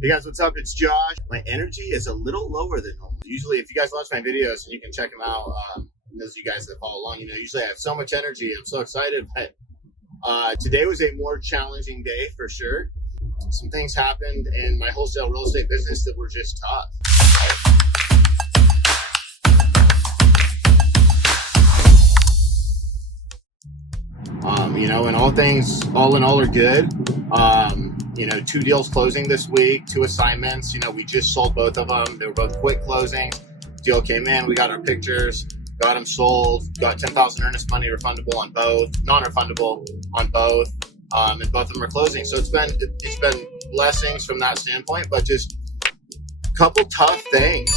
Hey guys, what's up? It's Josh. My energy is a little lower than normal. Usually, if you guys watch my videos, and you can check them out, those of you guys that follow along, usually I have so much energy. I'm so excited, but today was a more challenging day for sure. Some things happened in my wholesale real estate business that were just tough. And all in all are good. 2 deals closing this week, 2 assignments. We just sold both of them. They were both quick closings. Deal came in, we got our pictures, got them sold, got 10,000 earnest money refundable on both, non-refundable on both, and both of them are closing. So it's been blessings from that standpoint, but just a couple tough things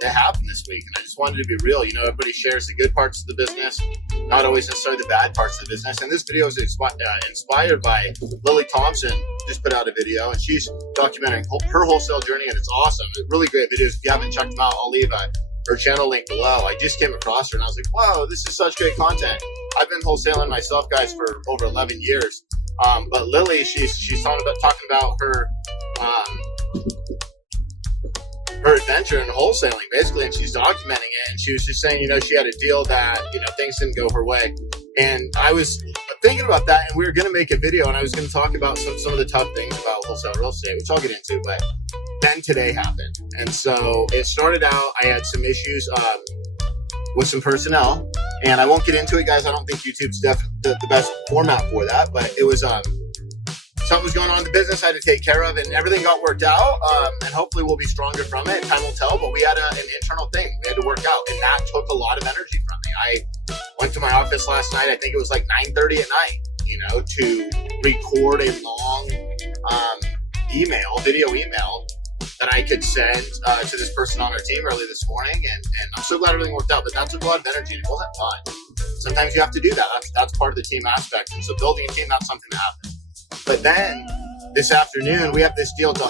that happened this week. And I just wanted to be real. Everybody shares the good parts of the business, not always necessarily the bad parts of the business. And this video is inspired by Lili Thompson. Just put out a video, and she's documenting her wholesale journey, and it's awesome. Really great videos. If you haven't checked them out, I'll leave her channel link below. I just came across her, and I was like, wow, this is such great content. I've been wholesaling myself, guys, for over 11 years. But Lili, she's talking about her adventure in wholesaling, basically, and she's documenting it. And she was just saying, she had a deal that, things didn't go her way. And I was thinking about that, and we were going to make a video, and I was going to talk about some of the tough things about wholesale real estate, which I'll get into, but then today happened. And so it started out, I had some issues with some personnel, and I won't get into it, guys. I don't think YouTube's the best format for that, but it was something was going on in the business I had to take care of, and everything got worked out, and hopefully we'll be stronger from it. Time will tell, but we had an internal thing we had to work out, and that took a lot of energy from me. I went to my office last night. I think it was like 9:30 at night, to record a long video email that I could send to this person on our team early this morning, and I'm so glad everything worked out, but that took a lot of energy, and it wasn't fun. Sometimes you have to do that. That's part of the team aspect, and so building a team, that's something that happens. But then this afternoon, we have this deal to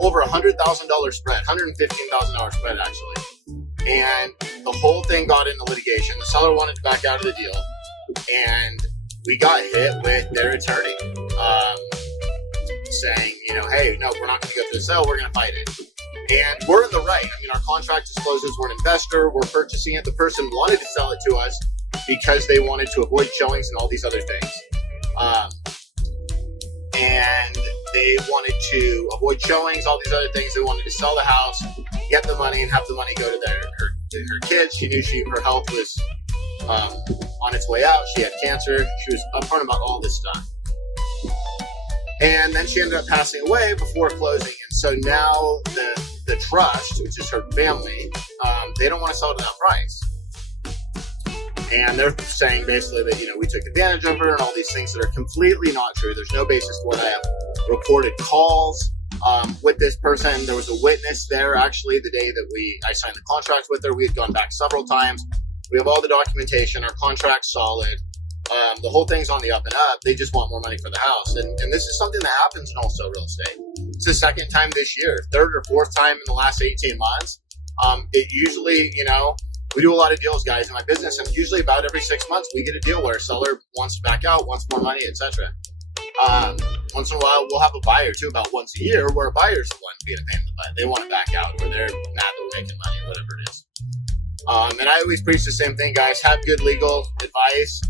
over $100,000 spread, $115,000 spread actually. And the whole thing got into litigation. The seller wanted to back out of the deal, and we got hit with their attorney saying, hey, no, we're not going to go through the sale. We're going to fight it. And we're in the right. Our contract discloses we're an investor. We're purchasing it. The person wanted to sell it to us because they wanted to avoid showings and all these other things. And they wanted to avoid showings, all these other things. They wanted to sell the house, get the money, and have the money go to her kids. She knew her health was on its way out. She had cancer. She was upfront about all this stuff. And then she ended up passing away before closing. And so now the trust, which is her family, they don't want to sell it at that price. And they're saying basically that, we took advantage of her and all these things that are completely not true. There's no basis for it. I have reported calls with this person. There was a witness there actually the day that I signed the contract with her. We had gone back several times. We have all the documentation. Our contract's solid. The whole thing's on the up and up. They just want more money for the house. And this is something that happens in wholesale real estate. It's the second time this year, third or fourth time in the last 18 months. It usually, we do a lot of deals, guys, in my business, and usually about every 6 months we get a deal where a seller wants to back out, wants more money, etc. Once in a while, we'll have a buyer too, about once a year, where a buyer's the one being a pain in the butt. They want to back out, or they're mad that we're making money, or whatever it is. And I always preach the same thing, guys. Have good legal advice.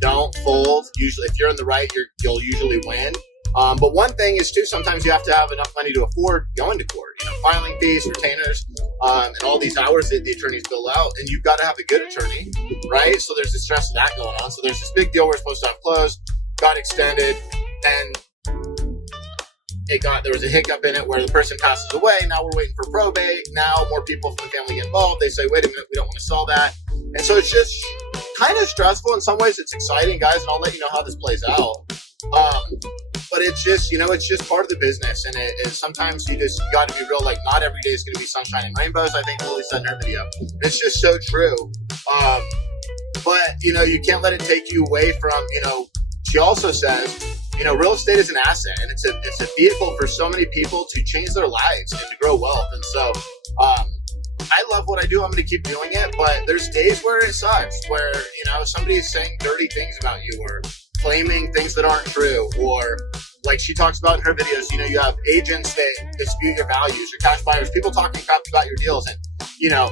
Don't fold. Usually, if you're in the right, you'll usually win. But one thing is too, sometimes you have to have enough money to afford going to court. Filing fees, retainers, and all these hours that the attorneys bill out, and you've got to have a good attorney, right? So there's the stress of that going on. So there's this big deal we're supposed to have closed, got extended, and there was a hiccup in it where the person passes away. Now we're waiting for probate. Now more people from the family get involved. They say, wait a minute, we don't want to sell that. And so it's just kind of stressful. In some ways it's exciting, guys, and I'll let you know how this plays out. But it's just, it's just part of the business. And sometimes you got to be real. Like, not every day is going to be sunshine and rainbows. I think Lili said in her video. It's just so true. But, you can't let it take you away from, she also says, real estate is an asset, and it's a vehicle for so many people to change their lives and to grow wealth. And so, I love what I do. I'm going to keep doing it, but there's days where it sucks, where, somebody is saying dirty things about you, or claiming things that aren't true, or like she talks about in her videos, you know, you have agents that dispute your values, your cash buyers, people talking crap about your deals. And, you know,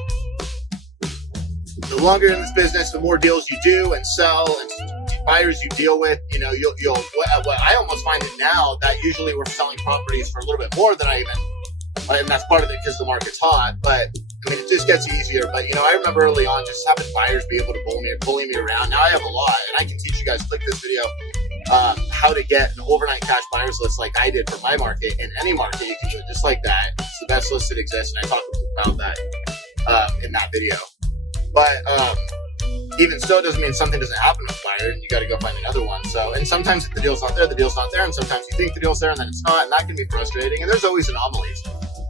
the longer in this business, the more deals you do and sell and buyers you deal with, you know, what I almost find it now that usually we're selling properties for a little bit more than I even, and that's part of it because the market's hot, but I mean, it just gets easier. But, you know, I remember early on just having buyers be able to bully me around. Now I have a lot, and I can teach you guys, click this video, how to get an overnight cash buyers list like I did for my market. In any market, you can do it just like that. It's the best list that exists, and I talked about that in that video. But even so, it doesn't mean something doesn't happen with a buyer, and you got to go find another one. So, and sometimes if the deal's not there, the deal's not there, and sometimes you think the deal's there and then it's not, and that can be frustrating. And there's always anomalies.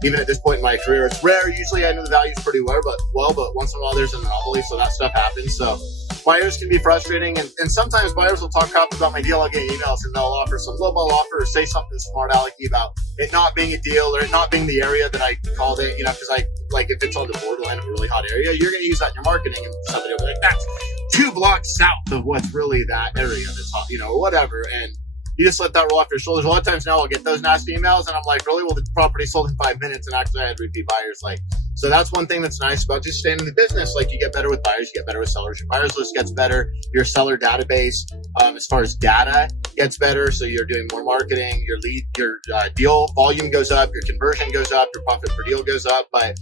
Even at this point in my career, it's rare. Usually I know the values pretty well, but once in a while there's an anomaly, so that stuff happens. So buyers can be frustrating, and sometimes buyers will talk crap about my deal. I'll get emails and they'll offer some lowball offer or say something smart alecky about it not being a deal or it not being the area that I called it, you know, because like if it's on the borderline of a really hot area, you're going to use that in your marketing, and somebody will be like, that's 2 blocks south of what's really that area that's hot, you know, or whatever. And you just let that roll off your shoulders. A lot of times now I'll get those nasty emails and I'm like, really? Well, the property sold in 5 minutes, and actually I had repeat buyers. Like, so that's one thing that's nice about just staying in the business. Like, you get better with buyers, you get better with sellers. Your buyers list gets better. Your seller database, as far as data, gets better. So you're doing more marketing. Your deal volume goes up. Your conversion goes up. Your profit per deal goes up. But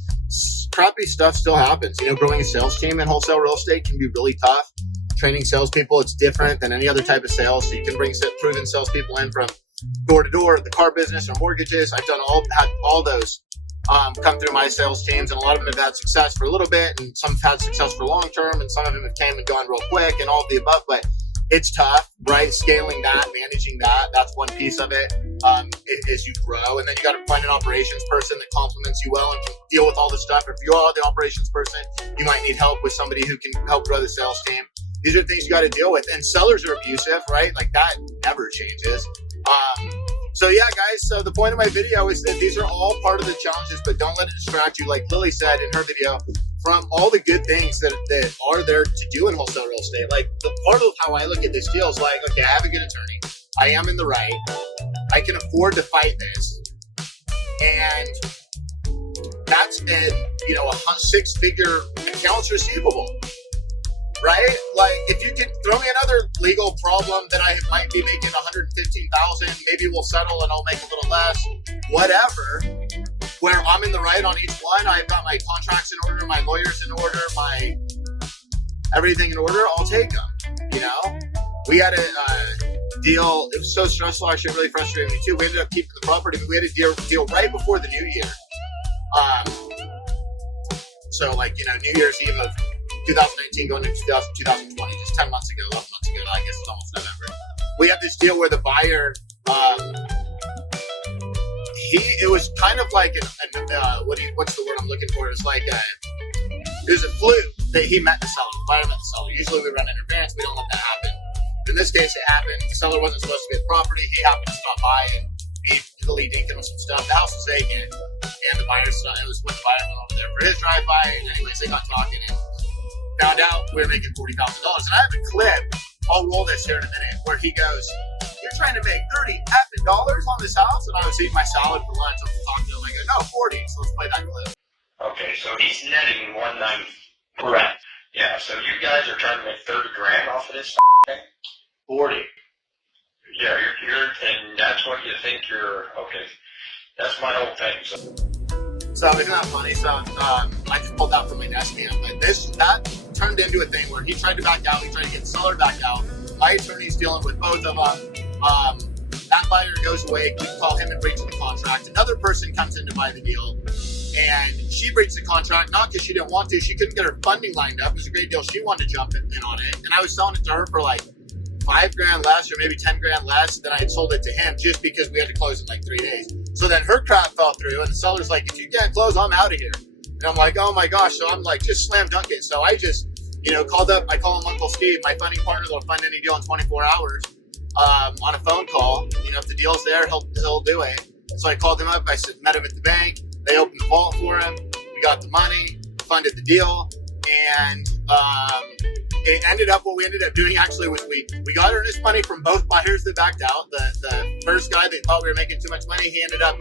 crappy stuff still happens. You know, growing a sales team in wholesale real estate can be really tough. Training salespeople, it's different than any other type of sales. So you can bring proven salespeople in from door to door, the car business or mortgages. I've had all those come through my sales teams, and a lot of them have had success for a little bit, and some have had success for long term, and some of them have came and gone real quick, and all of the above. But it's tough, right? Scaling that, managing that, that's one piece of it. As you grow, and then you got to find an operations person that complements you well and can deal with all this stuff. If you are the operations person, you might need help with somebody who can help grow the sales team. These are things you got to deal with. And sellers are abusive, right? Like, that never changes. So yeah, guys, so the point of my video is that these are all part of the challenges, but don't let it distract you, like Lili said in her video, from all the good things that are there to do in wholesale real estate. Like, the part of how I look at this deal is like, okay, I have a good attorney. I am in the right. I can afford to fight this. And that's in, you know, a 6-figure accounts receivable. Right? Like, if you can throw me another legal problem that I might be making $115,000, maybe we'll settle and I'll make a little less, whatever, where I'm in the right on each one, I've got my contracts in order, my lawyers in order, my everything in order, I'll take them, you know? We had a deal, it was so stressful, actually really frustrating me too. We ended up keeping the property, but we had a deal right before the new year. So, like, you know, New Year's Eve of 2019 going into 2020, just 10 months ago, 11 months ago, I guess it's almost November. We had this deal where the buyer, it was kind of like what's the word I'm looking for? It's like it was a fluke that he met the seller. The buyer met the seller. Usually we run interference. We don't let that happen. In this case, it happened. The seller wasn't supposed to be at the property. He happened to stop by and be the lead deacon with some stuff. The house was vacant, and the buyer's son, it was when the buyer went over there for his drive-by, and anyways, they got talking and found out we were making $40,000. And I have a clip, I'll roll this here in a minute, where he goes, "You're trying to make $30 on this house?" And I was eating my salad for lunch. I'm talking to him. I go, "No, 40. So let's play that clip. Okay, so he's netting 190. Correct. Yeah, so you guys are trying to make 30 grand off of this thing? 40. Yeah, you're, and that's what you think you're, okay. That's my whole thing. So isn't that funny? So I just pulled that from my desk, man. But that turned into a thing where he tried to back out. He tried to get the seller back out. My attorney's dealing with both of them. That buyer goes away. We call him and breach the contract. Another person comes in to buy the deal, and she breached the contract, not because she didn't want to. She couldn't get her funding lined up. It was a great deal. She wanted to jump in on it, and I was selling it to her for like $5,000 less, or maybe $10,000 less than I had sold it to him, just because we had to close in like 3 days. So then her crap fell through, and the seller's like, "If you can't close, I'm out of here." And I'm like, "Oh my gosh!" So I'm like, just slam dunk it. So I just, called up. I call him Uncle Steve, my funding partner that'll fund any deal in 24 hours on a phone call. If the deal's there, he'll do it. So I called him up. I met him at the bank. They opened the vault for him. We got the money, funded the deal, and it ended up, what we ended up doing actually was we got earnest money from both buyers that backed out. The first guy that thought we were making too much money, he ended up,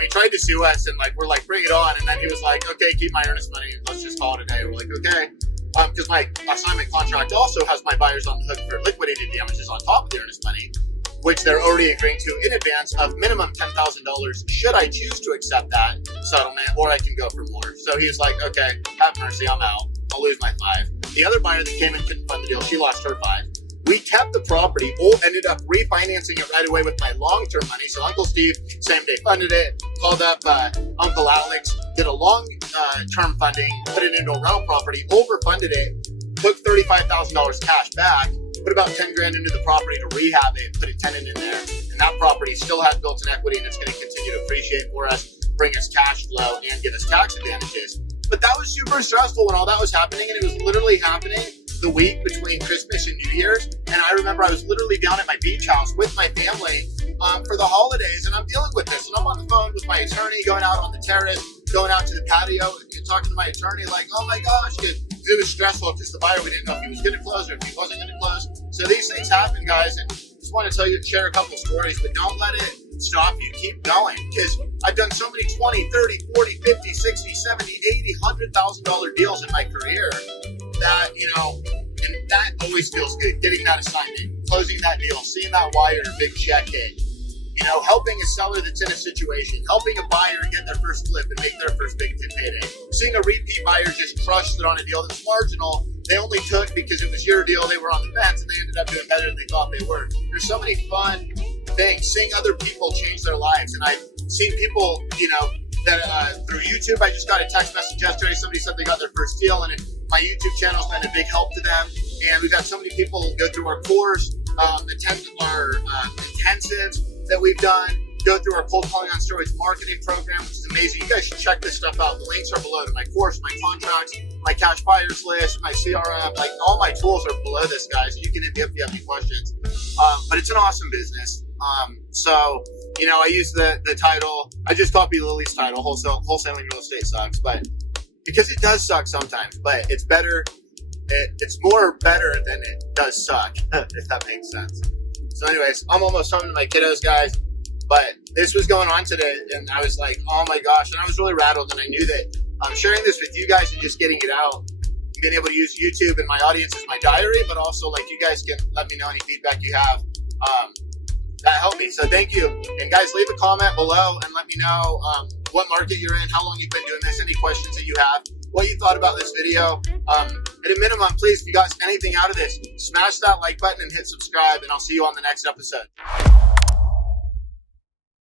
he tried to sue us, and like, we're like, bring it on. And then he was like, okay, keep my earnest money. Let's just call it a day. We're like, okay. Because my assignment contract also has my buyers on the hook for liquidated damages on top of the earnest money, which they're already agreeing to in advance of minimum $10,000 should I choose to accept that settlement, or I can go for more. So he was like, okay, have mercy, I'm out. I'll lose my 5. The other buyer that came in couldn't fund the deal. She lost her 5. We kept the property, ended up refinancing it right away with my long-term money. So Uncle Steve, same day funded it, called up Uncle Alex, did a long-term funding, put it into a rental property, overfunded it, took $35,000 cash back, put about 10 grand into the property to rehab it, put a tenant in there. And that property still has built-in equity, and it's going to continue to appreciate for us, bring us cash flow, and give us tax advantages. But that was super stressful when all that was happening, and it was literally happening the week between Christmas and New Year's. And I remember I was literally down at my beach house with my family for the holidays, and I'm dealing with this. And I'm on the phone with my attorney, going out on the terrace, going out to the patio, and talking to my attorney like, oh my gosh, it was stressful because the buyer, we didn't know if he was going to close or if he wasn't going to close. So these things happen, guys, and just want to share a couple stories, but don't let it stop you. Keep going, because I've done so many 20, 30, 40, 50, 60, 70, 80, $100,000 deals in my career that, and that always feels good. Getting that assignment, closing that deal, seeing that wire, big check hit, helping a seller that's in a situation, helping a buyer get their first flip and make their first big payday, seeing a repeat buyer just crush it on a deal that's marginal. They only took because it was your deal. They were on the fence and they ended up doing better than they thought they were. There's so many fun things, seeing other people change their lives. And I've seen people, that through YouTube, I just got a text message yesterday. Somebody said they got their first deal, and my YouTube channel's been a big help to them. And we've got so many people go through our course, attend our intensives that we've done, go through our cold calling on steroids marketing program, which is amazing. You guys should check this stuff out. The links are below to my course, my contracts, my cash buyers list, my CRM, like all my tools are below this, guys. You can hit me up if you have any questions. But it's an awesome business. So, I use the title, I just copied Lili's title, Wholesaling Real Estate Sucks, but because it does suck sometimes, but it's better, it's more better than it does suck, if that makes sense. So anyways, I'm almost home to my kiddos, guys, but this was going on today, and I was like, oh my gosh, and I was really rattled, and I knew that sharing this with you guys and just getting it out, being able to use YouTube and my audience as my diary, but also like you guys can let me know any feedback you have. That helped me, so thank you. And guys, leave a comment below and let me know what market you're in, how long you've been doing this, any questions that you have, what you thought about this video. At a minimum, please, if you got anything out of this, smash that like button and hit subscribe, and I'll see you on the next episode.